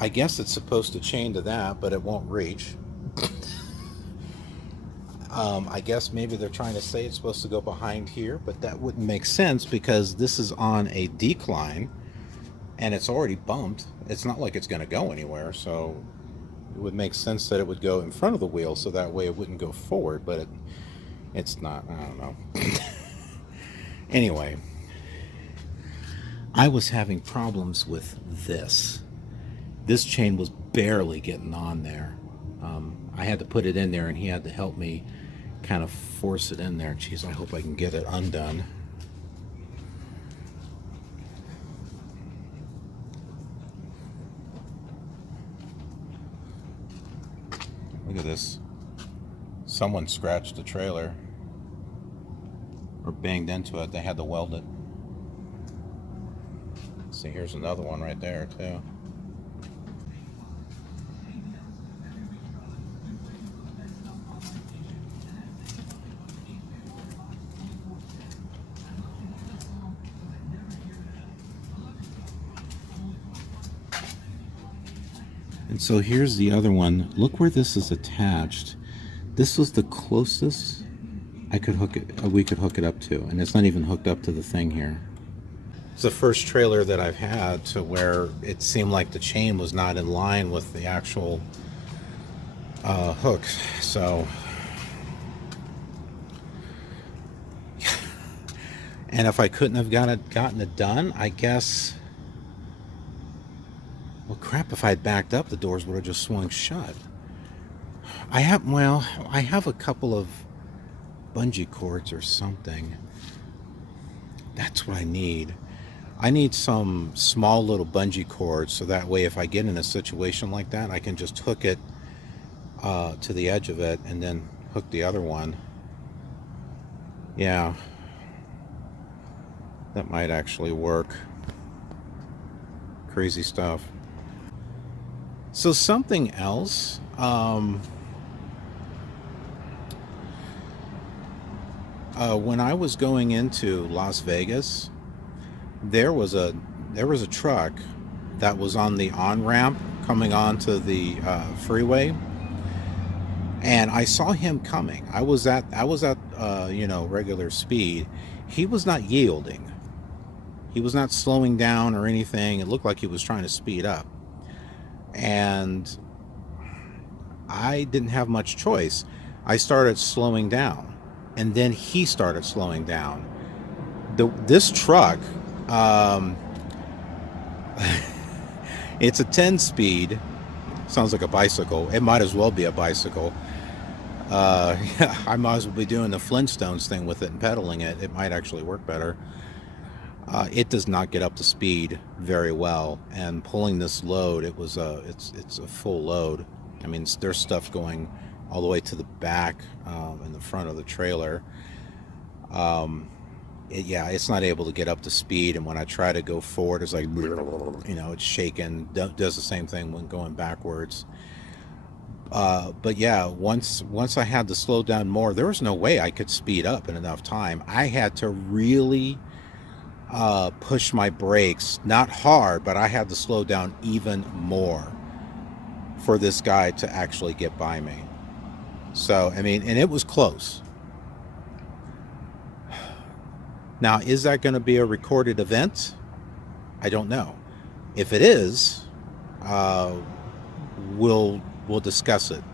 I guess it's supposed to chain to that, but it won't reach. I guess maybe they're trying to say it's supposed to go behind here, but that wouldn't make sense because this is on a decline and it's already bumped. It's not like it's going to go anywhere, so it would make sense that it would go in front of the wheel so that way it wouldn't go forward, but it's not. I don't know. Anyway, I was having problems with this. This chain was barely getting on there. I had to put it in there, and he had to help me kind of force it in there. Jeez, I hope I can get it undone. Look at this. Someone scratched the trailer or banged into it. They had to weld it. See, here's another one right there too. And so here's the other one. Look where this is attached. This was the closest I could we could hook it up to, and it's not even hooked up to the thing here. It's the first trailer that I've had to where it seemed like the chain was not in line with the actual hook. So, and if I couldn't have gotten it done, I guess. Well, crap, if I'd backed up, the doors would have just swung shut. I have a couple of bungee cords or something. That's what I need. I need some small little bungee cords so that way if I get in a situation like that, I can just hook it to the edge of it and then hook the other one. Yeah. That might actually work. Crazy stuff. So something else, when I was going into Las Vegas, there was a truck that was on the on-ramp coming onto the freeway, and I saw him coming. I was at regular speed. He was not yielding. He was not slowing down or anything. It looked like he was trying to speed up. And I didn't have much choice. I started slowing down, and then he started slowing down. This truck, it's a 10-speed. Sounds like a bicycle. It might as well be a bicycle. I might as well be doing the Flintstones thing with it and pedaling it. It might actually work better. It does not get up to speed very well, and pulling this load, it's a full load. I mean, there's stuff going all the way to the back in the front of the trailer. It's not able to get up to speed, and when I try to go forward, it's like, it's shaking. Does the same thing when going backwards. But yeah, once I had to slow down more, there was no way I could speed up in enough time. I had to really push my brakes, not hard, but I had to slow down even more for this guy to actually get by me. So, I mean, and it was close. Now, is that going to be a recorded event? I don't know. If it is, uh, we'll discuss it.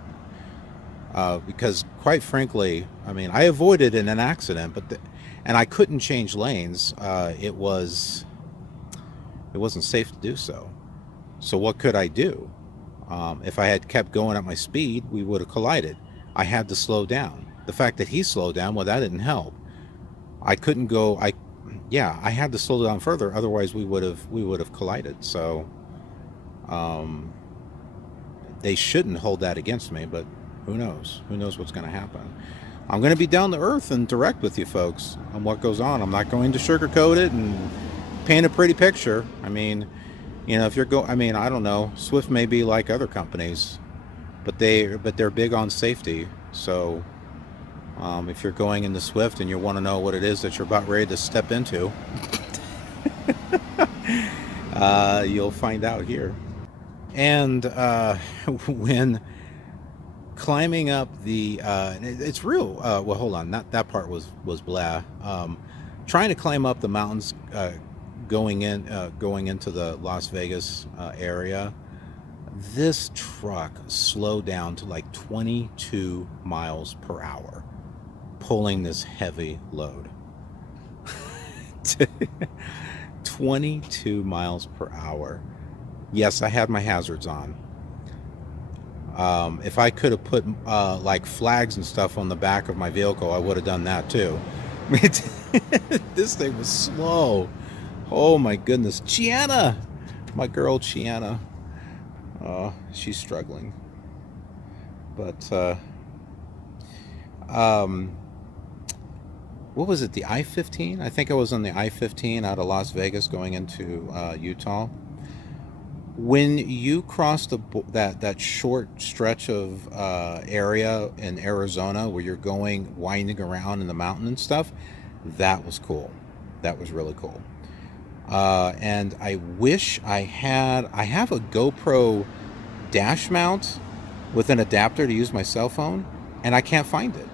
Because quite frankly, I mean, I avoided an accident, and I couldn't change lanes. It wasn't safe to do so. So what could I do? If I had kept going at my speed, we would have collided. I had to slow down. The fact that he slowed down, well, that didn't help. I couldn't go. I had to slow down further. Otherwise, we would have collided. So, um, they shouldn't hold that against me. But who knows? Who knows what's going to happen? I'm going to be down to earth and direct with you folks on what goes on. I'm not going to sugarcoat it and paint a pretty picture. I mean, if I mean, I don't know. Swift may be like other companies, but they're big on safety. So, if you're going into Swift and you want to know what it is that you're about ready to step into, you'll find out here. And when climbing up it's real. Well, hold on. That part was blah. Trying to climb up the mountains, going into the Las Vegas area. This truck slowed down to like 22 miles per hour, pulling this heavy load. 22 miles per hour. Yes, I had my hazards on. If I could have put like flags and stuff on the back of my vehicle, I would have done that too. This thing was slow. Oh my goodness. Gianna! My girl Gianna. She's struggling. But, what was it? The I-15? I think I was on the I-15 out of Las Vegas going into Utah. When you cross that short stretch of area in Arizona where you're going winding around in the mountain and stuff, that was cool. That was really cool. And I wish I have a GoPro dash mount with an adapter to use my cell phone, and I can't find it.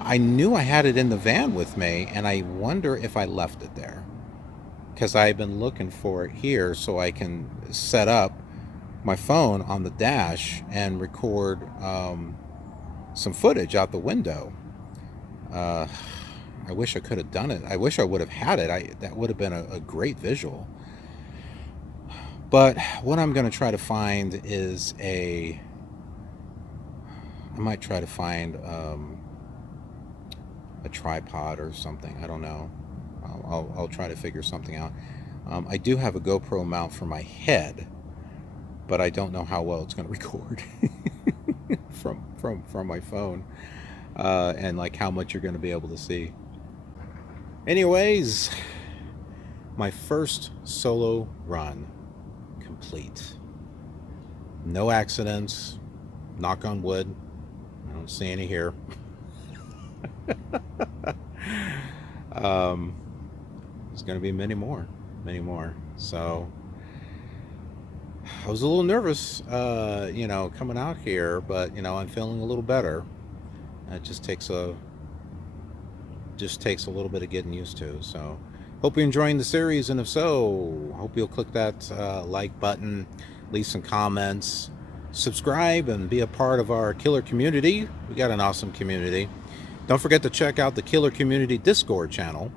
I knew I had it in the van with me, and I wonder if I left it there. Because I've been looking for it here so I can set up my phone on the dash and record some footage out the window. I wish I could have done it. I wish I would have had it. That would have been a great visual. But what I'm going to try to find is I might try to find a tripod or something. I don't know. I'll try to figure something out. I do have a GoPro mount for my head, but I don't know how well it's going to record from my phone, and like how much you're going to be able to see. Anyways, my first solo run complete. No accidents. Knock on wood. I don't see any here. There's going to be many more. So I was a little nervous, coming out here, but I'm feeling a little better. It just takes a little bit of getting used to. So hope you're enjoying the series, and if so, hope you'll click that like button, leave some comments, subscribe, and be a part of our KILR community. We got an awesome community. Don't forget to check out the KILR Community Discord channel.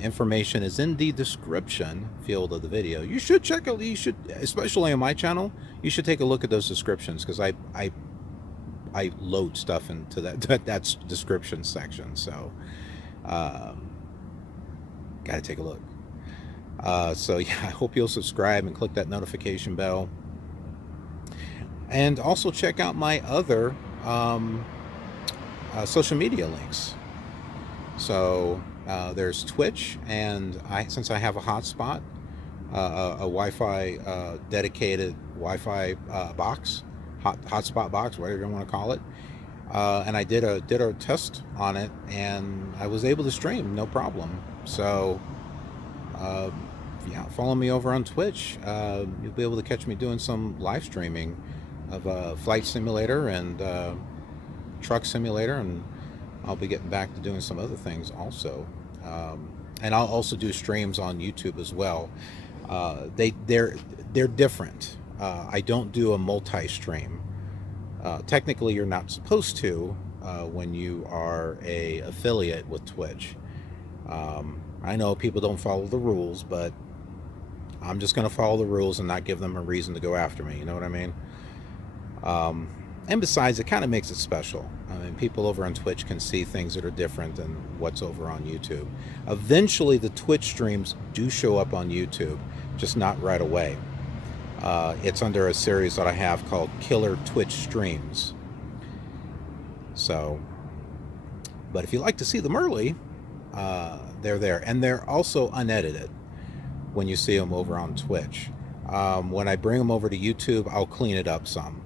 Information is in the description field of the video. You should check out. Especially on my channel, you should take a look at those descriptions, because I load stuff into that description section. So, got to take a look. So yeah, I hope you'll subscribe and click that notification bell, and also check out my other social media links. So there's Twitch, and since I have a hotspot, a Wi-Fi dedicated Wi-Fi box hotspot box, whatever you want to call it. And I did a test on it, and I was able to stream no problem. So uh, yeah, follow me over on Twitch. You'll be able to catch me doing some live streaming of Flight Simulator and Truck Simulator, and I'll be getting back to doing some other things also. And I'll also do streams on YouTube as well. They're different. I don't do a multi-stream. Technically, you're not supposed to when you are a affiliate with Twitch. I know people don't follow the rules, but I'm just going to follow the rules and not give them a reason to go after me. You know what I mean? And besides, it kind of makes it special. I mean, people over on Twitch can see things that are different than what's over on YouTube. Eventually, the Twitch streams do show up on YouTube, just not right away. It's under a series that I have called KILR Twitch Streams. So, but if you like to see them early, they're there. And they're also unedited when you see them over on Twitch. When I bring them over to YouTube, I'll clean it up some.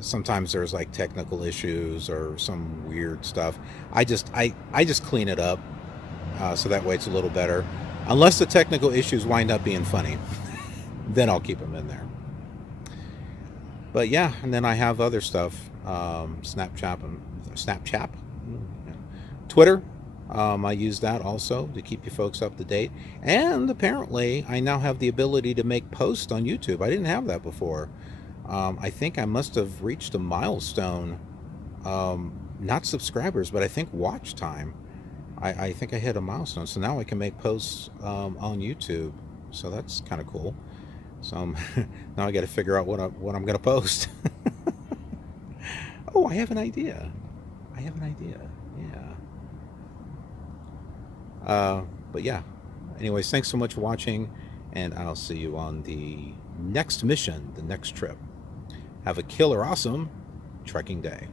Sometimes there's like technical issues or some weird stuff. I just clean it up so that way it's a little better. Unless the technical issues wind up being funny, then I'll keep them in there. But yeah, and then I have other stuff, Snapchat, Twitter. I use that also to keep you folks up to date. And apparently, I now have the ability to make posts on YouTube. I didn't have that before. I think I must have reached a milestone, not subscribers, but I think watch time. I think I hit a milestone, so now I can make posts on YouTube. So that's kind of cool. So now I got to figure out what I'm going to post. Oh, I have an idea. Yeah. But yeah. Anyways, thanks so much for watching, and I'll see you on the next mission, the next trip. Have a killer awesome trekking day.